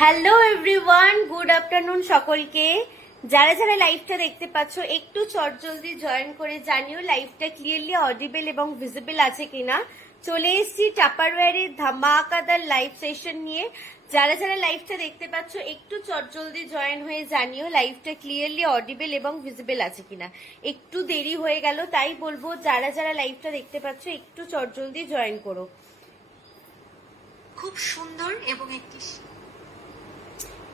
Hello everyone, good afternoon সকলকে। যারা যারা লাইভটা দেখতে পাচ্ছ একটু চটজলদি জয়েন করে জানিও লাইভটা ক্লিয়ারলি অডিবল এবং ভিজিবল আছে কিনা। চলে এসেছি টাপারওয়্যারের ধামাকাদার লাইভ সেশন নিয়ে। যারা যারা লাইভটা দেখতে পাচ্ছ একটু চটজলদি জয়েন হয়ে জানিও লাইভটা ক্লিয়ারলি অডিবল এবং ভিজিবল আছে কিনা। একটু দেরি হয়ে গেল, তাই বলবো যারা যারা লাইভটা দেখতে পাচ্ছ একটু চটজলদি জয়েন করো। খুব সুন্দর এবং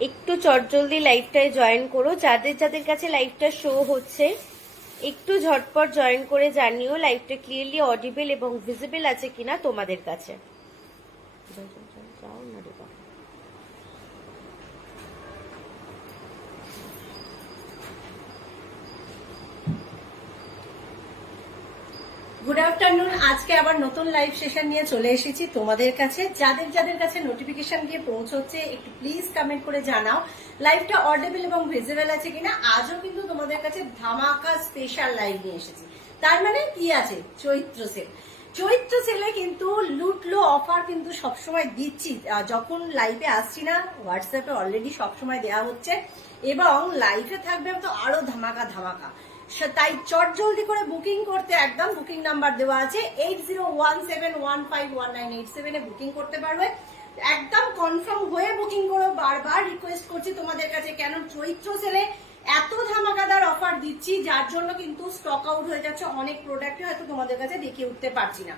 একটু চটজলদি লাইভটায় জয়েন করো। যাদের যাদের কাছে লাইভটা শো হচ্ছে একটু ঝটপট জয়েন করে জানিও লাইভটা ক্লিয়ারলি অডিবল এবং ভিজিবল আছে কিনা তোমাদের কাছে। Good afternoon. আজকে আবার নতুন লাইভ সেশন নিয়ে চলে এসেছি তোমাদের কাছে। যাদের যাদের কাছে নোটিফিকেশন গিয়ে পৌঁছচ্ছে একটু প্লিজ কমেন্ট করে জানাও লাইভটা অডিবল এবং ভিজিবল আছে কিনা। আজও কিন্তু তোমাদের কাছে ধামাকা স্পেশাল লাইভ নিয়ে এসেছি। তার মানে কি আছে, চৈত্র সেল। চৈত্র সেলে কিন্তু লুটলো অফার কিন্তু সবসময় দিচ্ছি। যখন লাইভে আসছি না, হোয়াটসঅ্যাপে অলরেডি সবসময় দেওয়া হচ্ছে এবং লাইভে থাকবে তো আরো ধামাকা ধামাকা। তাই চট জলদি করে বুকিং করতে একদম বুকিং নাম্বার দেওয়া আছে 8017151987 এ বুকিং করতে পারবে। একদম কনফার্ম হয়ে বুকিং করো। বারবার রিকোয়েস্ট করছি তোমাদের কাছে, কেন চৈত্র সেলে এত ধামাকাদার অফার দিচ্ছি যার জন্য কিন্তু স্টক আউট হয়ে যাচ্ছে। অনেক প্রোডাক্ট হয়তো তোমাদের কাছে দেখিয়ে উঠতে পারছি না,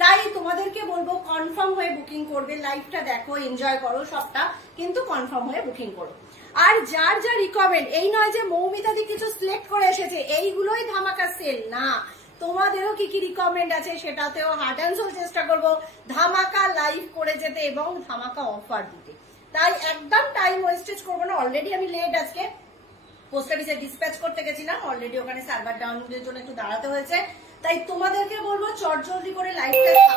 তাই তোমাদেরকে বলবো কনফার্ম হয়ে বুকিং করবে। লাইভটা দেখো, এনজয় করো, সবটা কিন্তু কনফার্ম হয়ে বুকিং করো। আর যার যা রিকমেন্ড, এই নয় যে মৌমিতাদি কিছু সিলেক্ট করে এসেছে এইগুলোই ধামাকা সেল না, তোমাদেরও কি কি রিকমেন্ড আছে সেটাতেও হার্ড অ্যান্ড সোল চেষ্টা করবো ধামাকা লাইভ করে যেতে এবং ধামাকা অফার দিতে। তাই একদম টাইম ওয়েস্টেজ করবো না। অলরেডি আমি লেট আজকে পোস্ট অফিসে ডিসপ্যাচ করতে গেছিলাম, অলরেডি ওখানে সার্ভার ডাউনলোডের জন্য একটু দাঁড়াতে হয়েছে। তাই তোমাদেরকে বলবো চটজলদি করে লাইভটা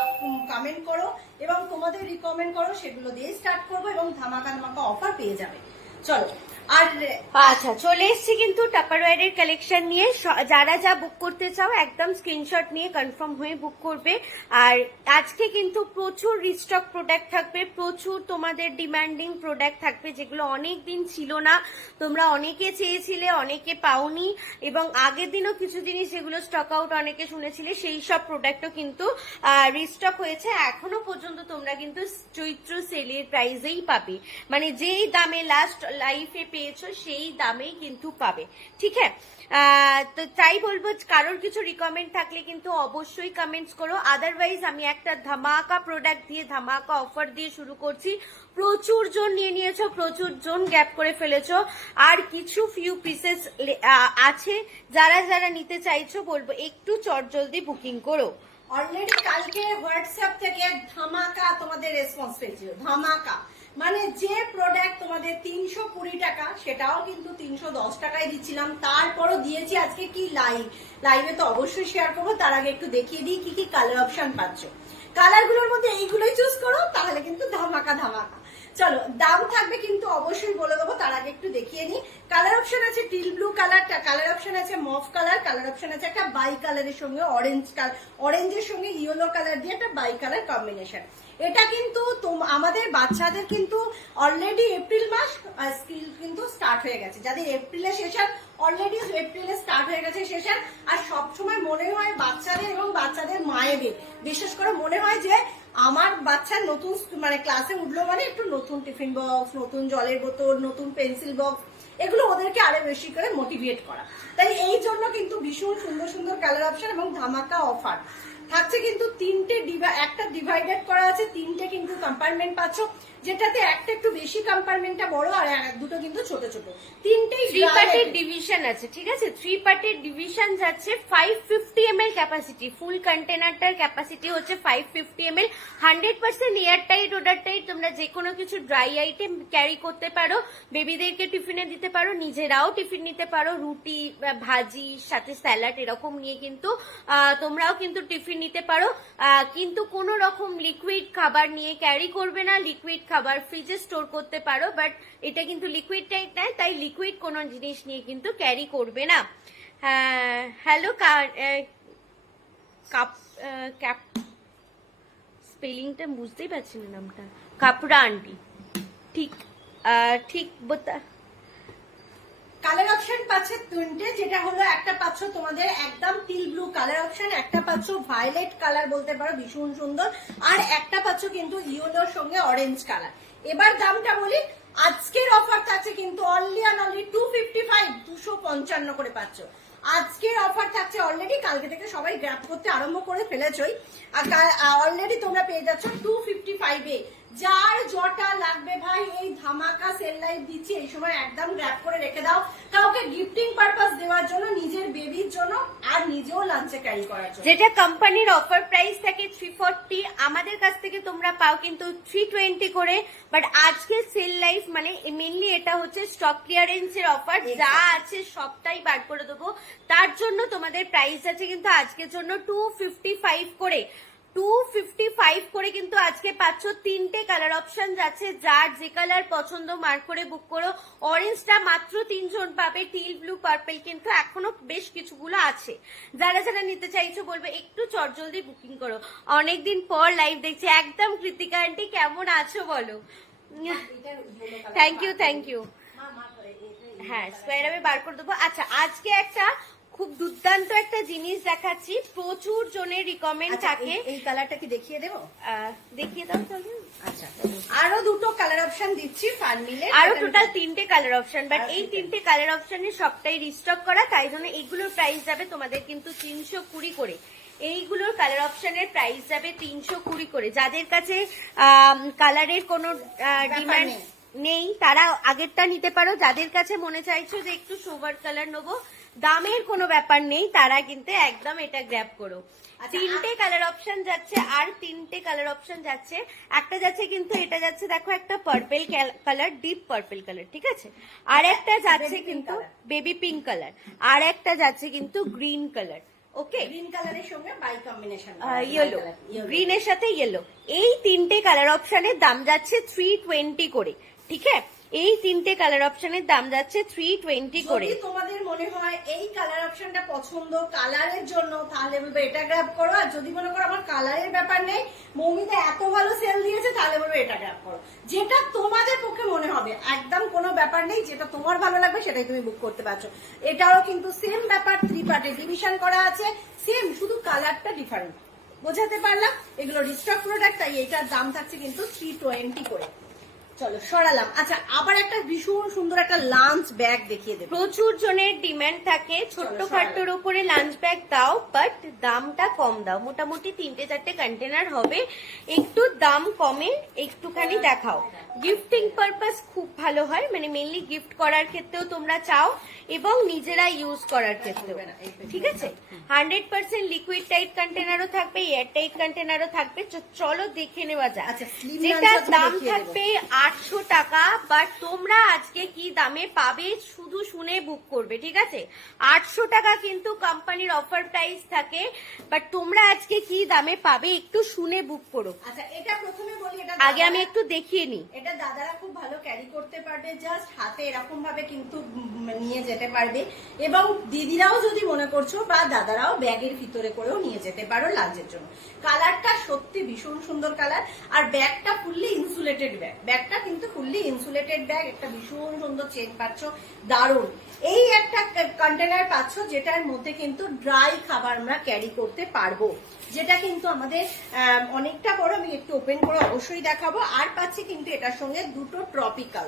কমেন্ট করো এবং তোমাদের রিকমেন্ড করো, সেগুলো দিয়ে স্টার্ট করবো এবং ধামাকা ধামাকা অফার পেয়ে যাবে। চলো। আর আচ্ছা, চলে এসছি কিন্তু টাপারওয়্যারের কালেকশন নিয়ে। যারা যা বুক করতে চাও একদম স্ক্রিনশট নিয়ে কনফার্ম হয়ে বুক করবে। আর আজকে কিন্তু প্রচুর রিস্টক প্রোডাক্ট থাকবে, প্রচুর তোমাদের ডিমান্ডিং প্রোডাক্ট থাকবে যেগুলো অনেক দিন ছিল না। তোমরা অনেকে চেয়েছিলে, অনেকে পাওনি এবং আগের দিনও কিছু জিনিস যেগুলো স্টক আউট অনেকে শুনেছিলে সেই সব প্রোডাক্টও কিন্তু রিস্টক হয়েছে। এখনো পর্যন্ত তোমরা কিন্তু চৈত্র সেলের প্রাইসেই পাবে, মানে যেই দামে লাস্ট লাইফে পেয়েছো সেই দামেই কিন্তু পাবে। ঠিক আছে, তো তাই বলবো কারোর কিছু রিকমেন্ড থাকলে কিন্তু অবশ্যই কমেন্টস করো। আদারওয়াইজ আমি একটা ধামাকা প্রোডাক্ট দিয়ে ধামাকা অফার দিয়ে শুরু করছি। প্রচুর জন নিয়ে নিয়েছো, প্রচুর জন গ্যাপ করে ফেলেছো, আর কিছু ফিউ পিসেস আছে। যারা যারা নিতে চাইছো বলবো একটু চটজলদি বুকিং করো। অলরেডি কালকে হোয়াটসঅ্যাপ থেকে ধামাকা তোমাদের রেসপন্স পেয়েছিল। ধামাকা মানে যে প্রোডাক্ট তোমাদের 320 টাকা সেটাও কিন্তু 310 টাকায় দিচ্ছিলাম, তারপরও দিয়েছি আজকে কি লাইভে তো অবশ্যই শেয়ার করবো। তার আগে একটু দেখিয়ে দিই কি কি কালার অপশন পাচ্ছ। কালারগুলোর মধ্যে এইগুলোই চুজ করো, তাহলে কিন্তু ধামাকা ধামাকা। চলো, দাম থাকবে কিন্তু অবশ্যই বলে দেবো, তার আগে একটু দেখিয়ে নিই। কালার অপশন আছে টিল ব্লু কালারটা, কালার অপশন আছে মফ কালার, কালার অপশন আছে একটা বাই কালারের সঙ্গে অরেঞ্জের সঙ্গে ইয়েলো কালার দিয়ে একটা বাই কালার কম্বিনেশন। এটা কিন্তু আমাদের বাচ্চাদের কিন্তু অলরেডি এপ্রিল মাস স্কুল কিন্তু স্টার্ট হয়ে গেছে। যাদের এপ্রিলে সেশন, অলরেডি এপ্রিলে স্টার্ট হয়ে গেছে সেশন। আর সবসময় মনে হয় বাচ্চাদের এবং বাচ্চাদের মায়েদের বিশেষ করে মনে হয় যে আমার বাচ্চার নতুন মানে ক্লাসে উঠলো মানে একটু নতুন টিফিন বক্স, নতুন জলের বোতল, নতুন পেন্সিল বক্স, এগুলো ওদেরকে আরো বেশি করে মোটিভেট করা। তাই এই জন্য কিন্তু ভীষণ সুন্দর সুন্দর কালার অপশন এবং ধামাকা অফার থাকছে। কিন্তু একটা ডিভাইডেড করা আছে, তিনটে কিন্তু কম্পার্টমেন্ট পাচ্ছ, যেটাতে একটা একটু বেশি কম্পার্টমেন্টটা বড় আর দুটো কিন্তু ছোট ছোট। তিনটেই 3 পার্টের ডিভিশন আছে। ঠিক আছে, 3 পার্টের ডিভিশন যাচ্ছে। 550 ml ক্যাপাসিটি, ফুল কন্টেনারটার ক্যাপাসিটি হচ্ছে 550 ml। 100% air tight, order tight. তোমরা যে কোনো কিছু ড্রাই আইটেম ক্যারি করতে পারো, বেবিদেরকে টিফিনে দিতে পারো, নিজেরাও টিফিন নিতে পারো, রুটি ভাজি সাথে স্যালাড এরকম নিয়ে কিন্তু তোমরাও কিন্তু টিফিন নিতে পারো। কিন্তু কোনো রকম লিকুইড খাবার নিয়ে ক্যারি করবে না। লিকুইড খাবার ফ্রিজে স্টোর করতে পারো, বাট এটা কিন্তু লিকুইড টাইপ নয়, তাই লিকুইড কোনো জিনিস নিয়ে কিন্তু ক্যারি করবে না। হ্যালো, ক্যাপ স্পেলিংটা বুঝতেই পারছি না নামটা। কাপড়া আন্টি, ঠিক ঠিক কালার অপশন পাচ্ছে তিনটে, যেটা হলো একটা পাচ্ছ তোমাদের একদম টিল ব্লু কালার অপশন, একটা পাচ্ছ ভায়োলেট কালার বলতে পারো ভীষণ সুন্দর, আর একটা পাচ্ছ কিন্তু ইয়েলোর সঙ্গে অরেঞ্জ কালার। এবার দামটা বলি, আজকের অফার থাকছে কিন্তু অনলি অ্যান্ড অনলি 255, 255 করে পাচ্ছ। আজকের অফার থাকছে অলরেডি, কালকে থেকে সবাই গ্র্যাব করতে আরম্ভ করে ফেলেছই, অলরেডি তোমরা পেয়ে যাচ্ছ 255 এ। যার জটা লাগবে ভাই, এই ধামাকা সেল লাইভ দিচ্ছি এই সময়, একদম গ্র্যাব করে রেখে দাও, কাউকে গিফটিং পারপাস দেওয়ার জন্য, নিজের বেবির জন্য, আর নিজেও লাঞ্চে ক্যারি করার জন্য। যেটা কোম্পানির অফার প্রাইস থাকে 340, আমাদের কাছ থেকে তোমরা পাও কিন্তু 320 করে। বাট আজকে সেল লাইফ মানে মেনলি এটা হচ্ছে স্টক ক্লিয়ারেন্সের অফার, যা আছে সবটাই বার করে দেবো, তার জন্য তোমাদের প্রাইস আছে কিন্তু আজকের জন্য 255 করে। 255 করে কিন্তু আজকে পাচ্ছ। তিনটে কালার অপশন আছে, যার যে কালার পছন্দ মার্ক করে বুক করো। অরেঞ্জটা মাত্র 3 জন পাবে, টিল ব্লু পার্পল কিন্তু এখনো বেশ কিছুগুলো আছে। যারা যারা নিতে চাইছো বলবে একটু চটজলদি বুকিং করো। অনেকদিন পর লাইভ দেখছি, একদম কৃতিকা আন্টি কেমন আছো বলো? Thank you thank you. হ্যাঁ স্কোয়ার আমি বার করে দেবো। আচ্ছা আজকে একটা খুব দুর্দান্ত একটা জিনিস দেখাচ্ছি, প্রচুর জনের রিকমেন্ড থাকে। এই কালারটা কি দেখিয়ে দেবো? দেখিয়ে দাও তাহলে। আচ্ছা আরো দুটো কালার অপশন দিচ্ছি ফানমিলে, আরো টোটাল 3টে কালার অপশন, বাট এই 3টে কালার অপশনের সবটাই রিস্টক করা, তাই জন্য এইগুলোর প্রাইস যাবে তোমাদের কিন্তু 320 করে। এইগুলোর কালার অপশনের প্রাইস যাবে 320 করে। যাদের কাছে কালারের কোনো ডিমান্ড নেই তারা আগেরটা নিতে পারো। যাদের কাছে মনে চাইছো যে একটু সোবার কালার নেবো, দামের কোনো ব্যাপার নেই, তারা কিন্তু একদম এটা গ্র্যাব করো। 3টে কালার অপশন যাচ্ছে, আর 3টে কালার অপশন যাচ্ছে। একটা যাচ্ছে কিন্তু এটা যাচ্ছে দেখো একটা purple colour, deep purple colour, ঠিক আছে। আর একটা যাচ্ছে কিন্তু বেবি পিঙ্ক কালার, আর একটা যাচ্ছে কিন্তু গ্রিন কালার। ওকে, গ্রিন কালারের সঙ্গে বাই কম্বিনেশন ইয়েলো, গ্রিনের সাথে ইয়েলো। এই 3টে কালার অপশনের দাম যাচ্ছে 320 করে, ঠিক আছে। এই 3টে কালার অপশনের দাম যাচ্ছে 320 করে। যদি তোমাদের মনে হয় এই কালার অপশনটা পছন্দ কালারের জন্য, তাহলে বলবে এটা গ্র্যাব করো। আর যদি মনে করো আমার কালারের ব্যাপার নেই, মৌমিতা এত ভালো সেল দিয়েছে, তাহলে বলবে এটা গ্র্যাব করো। যেটা তোমাদের পক্ষে মনে হবে, একদম কোনো ব্যাপার নেই, যেটা তোমার ভালো লাগবে সেটাই তুমি বুক করতে পারছো। এটাও কিন্তু সেম ব্যাপার, 3 পার্টে ডিভিশন করা আছে, সেম, শুধু কালারটা ডিফারেন্ট। বোঝাতে পারলাম? এগুলো রিস্টক প্রোডাক্ট, তাই এটার দাম থাকছে কিন্তু 320 করে। চলো সরালাম। আচ্ছা আবার একটা ভীষণ সুন্দর একটা লাঞ্চ ব্যাগ দেখিয়ে দেবো। প্রচুর জনের ডিমান্ড থাকে ছোট্ট খাট্টোর উপরে লাঞ্চ ব্যাগ দাও, বাট দামটা কম দাও। মোটামুটি 3-4টে কন্টেনার হবে, একটু দাম কমে একটুখানি দেখাও। গিফটিং পারপাস খুব ভালো হয়, মানে মেনলি গিফট করার ক্ষেত্রেও তোমরা চাও এবং নিজেরা ইউজ করার ক্ষেত্রেও, ঠিক আছে। 100% লিকুইড টাইট কন্টেনারও থাকবে, এয়ার টাইট কন্টেনারও থাকবে। চলো দেখে নেওয়া যাক। যেটা দাম থাকবে 800 টাকা, বাট তোমরা আজকে কি দামে পাবে শুধু শুনে বুক করবে, ঠিক আছে। 800 টাকা কিন্তু কোম্পানির অফার প্রাইস থাকে, বাট তোমরা আজকে কি দামে পাবে একটু শুনে বুক করো। আচ্ছা এটা প্রথমে বলি, এটা আগে আমি একটু দেখিয়ে নিই। এটা দাদারা খুব ভালো ক্যারি করতে পারবে, জাস্ট হাতে এরকম ভাবে কিন্তু নিয়ে যেতে পারবে। এবং দিদিরাও যদি মনে করছো বা দাদারাও ব্যাগের ভিতরে করেও নিয়ে যেতে পারো লাঞ্চের জন্য। কালারটা সত্যি ভীষণ সুন্দর কালার, আর ব্যাগটা ফুললি ইনসুলেটেড ব্যাগ। ব্যাগটা কিন্তু ফুললি ইনসুলেটেড ব্যাগ, একটা ভীষণ সুন্দর চেন পাচ্ছ, দারুণ। এই একটা কন্টেনার পাচ্ছ, যেটার মধ্যে কিন্তু ড্রাই খাবার আমরা ক্যারি করতে পারবো, যেটা কিন্তু আমাদের অনেকটা বড়। আমি একটু ওপেন করে অবশ্যই দেখাবো। আর পাচ্ছি কিন্তু এটার সঙ্গে দুটো ট্রপিক্যাল,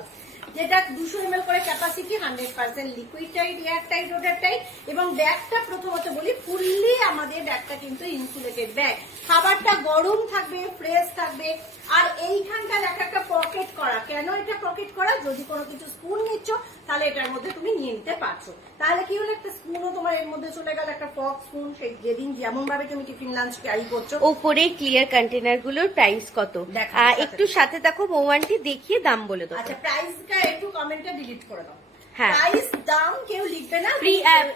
যেটা 200 ml করে capacity, 100% liquid tight, air tight, ওটার টাইট। এবং ব্যাগটা প্রথমত বলি ফুললি আমাদের ব্যাগটা কিন্তু ইনসুলেটেড ব্যাগ। খাবারটা গরম থাকবে, ফ্রেশ থাকবে। আর এইখানকার একটা পকেট করা। কেন এটা পকেট করা? যদি কোনো কিছু স্পুন নিচ্ছ তাহলে এটার মধ্যে তুমি নিয়ে নিতে পারছো। তাহলে কি হলো, একটা স্পুনও তোমার এর মধ্যে চলে গেল, একটা ফক স্পুন। সেই যেদিন যেমন ভাবে তুমি টিফিন লাঞ্চ ক্যারি করছো। উপরে ক্লিয়ার কন্টেনার গুলোর প্রাইস কত একটু সাথে দেখো, বৌমানটি দেখিয়ে দাম বলে দাও। আচ্ছা প্রাইসটা একটু কমেন্টে ডিলিট করে দাও। হ্যাঁ। প্রাইস দাম কেউ লিখবে না,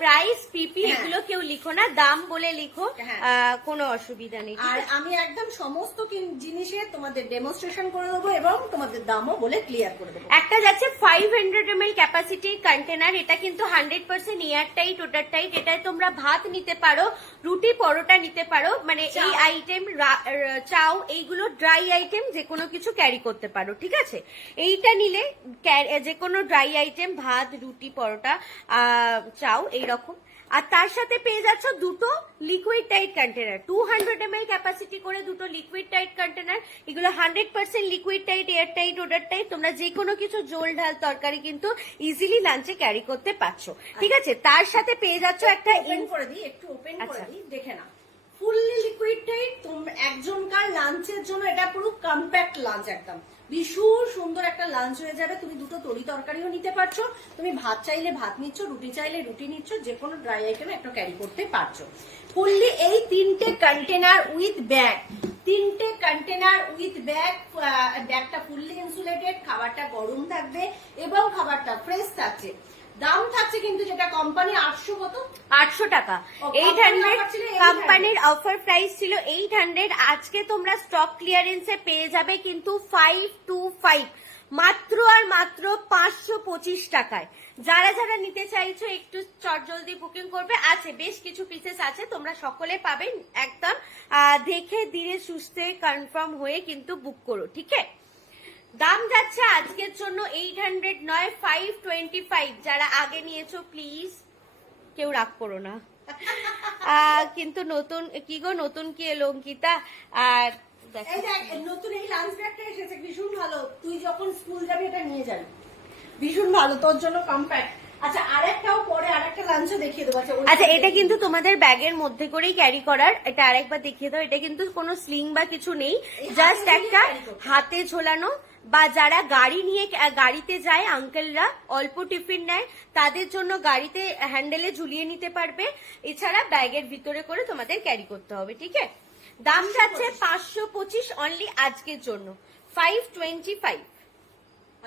প্রাইস পিপি হ্যাঁ। এগুলো কেউ লিখো না, দাম বলে লিখো, হ্যাঁ। কোনো অসুবিধা নেই। আর আমি একদম সমস্ত জিনিসে তোমাদের ডেমনস্ট্রেশন করে দেবো এবং তোমাদের দামও বলে ক্লিয়ার করে দেবো। একটা যাচ্ছে 500 ml ক্যাপাসিটির কন্টেনার, এটা কিন্তু 100% এয়ার টাইট, ওটার টাইট। এটায় তোমরা ভাত নিতে পারো, রুটি পরোটা নিতে পারো, মানে এই আইটেম চাও, এইগুলো ড্রাই আইটেম যে কোনো কিছু ক্যারি করতে পারো, ঠিক আছে। এইটা নিলে যে কোনো ড্রাই আইটেম, ভাত, রুটি, পরোটা, চাও, এইরকম। আর তার সাথে পেয়ে যাচ্ছ দুটো liquid tight container, 200 ml capacity করে দুটো লিকুইড টাইট কন্টেনার। এগুলো 100% liquid tight, air tight, order tight. তোমরা যে কোনো কিছু জোল ঢাল তরকারি কিন্তু ইজিলি লাঞ্চে ক্যারি করতে পারছো, ঠিক আছে। তার সাথে পেয়ে যাচ্ছ একটা ওপেন করে দিই, একটু ওপেন করে আচ্ছা। দিই, দেখে না। ফুললি লিকুইড টাইট, একজনকার লাঞ্চের জন্য এটা পুরো কম্প্যাক্ট লাঞ্চ, একদম ভীষণ সুন্দর একটা লাঞ্চ হয়ে যাবে। তুমি দুটো তরি তরকারিও নিতে পারছো, তুমি ভাত চাইলে ভাত নিচ্ছ, রুটি চাইলে রুটি নিচ্ছ, যে কোনো ড্রাই আইটেম একটা ক্যারি করতে পারছো। ফুললি এই 3টে কন্টেনার উইথ ব্যাগ, 3টে কন্টেনার উইথ ব্যাগ। ব্যাগটা ফুললি ইনসুলেটেড, খাবারটা গরম থাকবে এবং খাবারটা ফ্রেশ থাকছে। দাম থাকছে কিন্তু যেটা কোম্পানি 800 কত 800 টাকা, ও, 800 offer ছিল 800 কোম্পানির অফার প্রাইস ছিল 800। আজকে তোমরা স্টক ক্লিয়ারেন্সে পেয়ে যাবে কিন্তু 525, মাত্র আর মাত্র 525 টাকায়। যারা যারা নিতে চাইছো একটু চটজলদি বুকিং করবে, আছে বেশ কিছু পিসেস আছে, তোমরা সকলে পাবে। একদম দেখে ধীরে সুস্থে কনফার্ম হয়ে কিন্তু বুক করো, ঠিক আছে। দাম যাচ্ছে আজকের জন্য 800 নয়, 525। যারা আগে নিয়েছো প্লিজ কেউ রাগ করো না। কিন্তু নতুন কি গো, নতুন কি এলো অঙ্কিতা? আর এই দেখ, নতুন এই লাঞ্চ ব্যাগটা এসেছে, ভীষণ ভালো। তুই যখন স্কুল যাবি এটা নিয়ে যাবি, ভীষণ ভালো, তোর জন্য কম্প্যাক্ট। আচ্ছা, আরেকটাও পরে আরেকটা লাঞ্চও দেখিয়ে দেবো। আচ্ছা, এটা কিন্তু তোমাদের ব্যাগের মধ্যে করেই ক্যারি করার। এটা আরেকবার দেখিয়ে দাও। এটা কিন্তু কোনো স্লিং বা কিছু নেই, জাস্ট একটা হাতে ঝোলানো। বা যারা গাড়ি নিয়ে গাড়িতে যায়, আঙ্কেলরা অল্প টিফিন নেয়, তাদের জন্য গাড়িতে হ্যান্ডেলে ঝুলিয়ে নিতে পারবে। এছাড়া ব্যাগের ভিতরে করে তোমাদের ক্যারি করতে হবে, ঠিক আছে। দাম যাচ্ছে 525 অনলি আজকের জন্য, 525।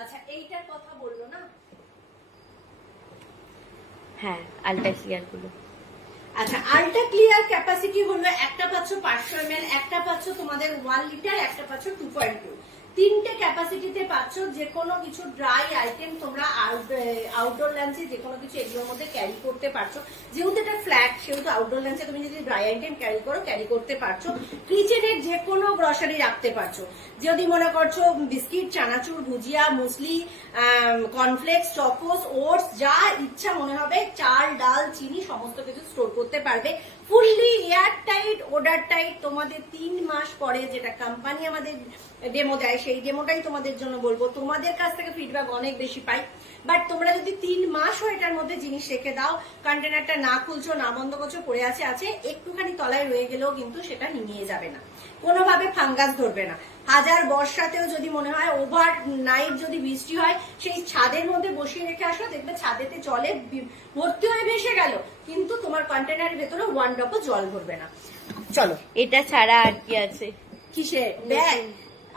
আচ্ছা, এইটার কথা বললো না। হ্যাঁ, আলটা ক্লিয়ার গুলো। আচ্ছা, আলটা ক্লিয়ার ক্যাপাসিটি হলো একটা পাচ্ছ 500 ml, একটা পাচ্ছ তোমাদের 1 লিটার, একটা পাচ্ছ 2.2। 3টে ক্যাপাসিটিতে পাচ্ছ। যে কোনো কিছু ড্রাই আইটেম তোমরা আউটডোর লাঞ্চে যে কোনো কিছু এগুলোর মধ্যে ক্যারি করতে পারছো। যেহেতু এটা ফ্ল্যাট, সেহেতু আউটডোর লাঞ্চে তুমি যদি ড্রাই আইটেম ক্যারি করো, ক্যারি করতে পারছো। কিচেনের যে কোনো গ্রসারি রাখতে পারছো। যদি মনে করছো বিস্কিট, চানাচুর, ভুজিয়া, মুসলি, কর্নফ্লেক্স, চকোস, ওটস, যা ইচ্ছা মনে হবে, চাল, ডাল, চিনি সমস্ত কিছু স্টোর করতে পারবে। Fully air tight, order tight. তোমাদের 3 মাস পরে যেটা কোম্পানি আমাদের ডেমো দেয়, সেই ডেমোটাই তোমাদের জন্য বলবো। তোমাদের কাছ থেকে ফিডব্যাক অনেক বেশি পাই, বাট তোমরা যদি 3 মাসও এটার মধ্যে জিনিস রেখে দাও, কন্টেনারটা না খুলছো, না বন্ধ করছো, পড়ে আছে একটুখানি তলায় রয়ে গেলেও কিন্তু সেটা নিয়ে যাবে না, কোনোভাবে ফাঙ্গাস ধরবে না। হাজার বর্ষাতেও যদি মনে হয়, ওভার নাইট যদি বৃষ্টি হয়, সেই ছাদের মধ্যে বসিয়ে রেখে আসো, দেখবে ছাদেতে জলে ভর্তি হয়ে ভেসে গেল, কিন্তু তোমার কন্টেনারের ভেতরে 1 ড্রপও জল ভরবে না। চলো, এটা ছাড়া আর কি আছে? কিসে ব্যাগ?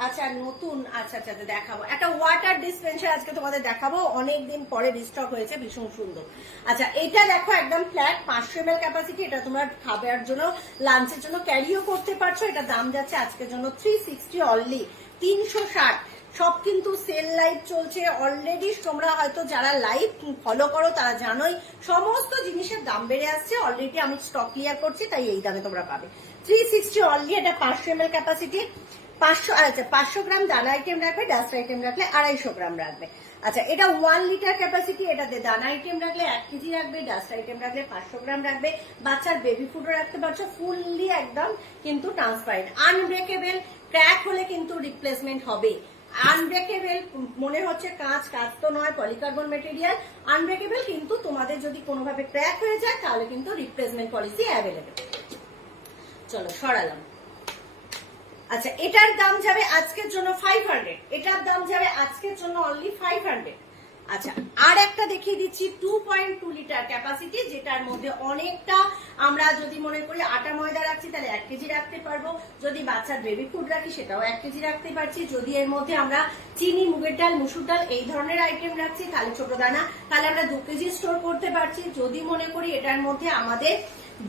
আচ্ছা, নতুন। আচ্ছা আচ্ছা, দেখাবো একটা ওয়াটার ডিসপেন্সার আজকে তোমাদের দেখাবো, অনেকদিন পরে রিস্টক হয়েছে, ভীষণ সুন্দর। আচ্ছা, এটা দেখো একদম ফ্ল্যাট 500 ml ক্যাপাসিটি। এটা তোমরা খাবার জন্য, লাঞ্চের জন্য ক্যারিও করতে পারছো। এটা দাম যাচ্ছে আজকের জন্য 360 অনলি, 360। সব কিন্তু সেল লাইভ চলছে অলরেডি। তোমরা হয়তো যারা লাইভ ফলো করো তারা জানোই সমস্ত জিনিসের দাম বেড়ে আসছে। অলরেডি আমি স্টক ক্লিয়ার করছি, তাই এই দামে তোমরা পাবে। 360 অনলি। এটা 500 ml ক্যাপাসিটি, 500 গ্রাম দানা আইটেম রাখবে, ডাস্ট আইটেম রাখলে 250 গ্রাম রাখবে। আচ্ছা, এটা 1 লিটার ক্যাপাসিটি। এটাতে দানা আইটেম রাখলে 1 কেজি রাখবে, ডাস্ট আইটেম রাখলে 500 গ্রাম রাখবে। বাচ্চার বেবি ফুডও রাখতে পারছো। ফুললি একদম কিন্তু ট্রান্সপারেন্ট, আনব্রেকেবল। ক্র্যাক হলে কিন্তু রিপ্লেসমেন্ট হবে। আনব্রেকেবল মনে হচ্ছে কাঁচ, কাঁচ তো নয়, পলিকার্বন মেটেরিয়াল। আনব্রেকেবল, কিন্তু তোমাদের যদি কোনোভাবে ক্র্যাক হয়ে যায় তাহলে কিন্তু রিপ্লেসমেন্ট পলিসি অ্যাভেলেবেল। চলো, সরালাম। আচ্ছা, এটার দাম যাবে আজকের জন্য 500। এটার দাম যাবে আজকের জন্য অনলি 500। আচ্ছা, আর একটা দেখিয়ে দিচ্ছি 2.2 লিটার ক্যাপাসিটি, যেটার মধ্যে অনেকটা আমরা যদি মনে করি আটা ময়দা রাখছি তাহলে 1 কেজি রাখতে পারবো, যদি বাচ্চার বেবি ফুড রাখি সেটাও 1 কেজি রাখতে পারছি, যদি এর মধ্যে আমরা চিনি, মুগের ডাল, মুসুর ডাল এই ধরনের আইটেম রাখছি তাহলে ছোট দানা, তাহলে আমরা 2 কেজি স্টোর করতে পারছি। যদি মনে করি এটার মধ্যে আমাদের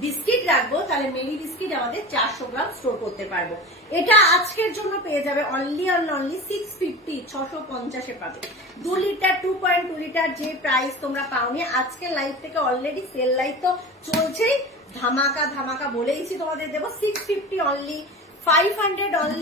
বিস্কিট রাখবো তাহলে মেরি বিস্কিট আমাদের 400 গ্রাম স্টোর করতে পারবো। এটা আজকের জন্য পেয়ে যাবে অনলি 650, 650 পাবে। 2 লিটার 2.2 লিটার যে প্রাইস তোমরা পাওনি আজকের লাইভ থেকে, অলরেডি সেল লাইভ তো চলছেই, ধামাকা ধামাকা বলেইছি তোমাদের দেবো 650 অনলি, 500 অনলি।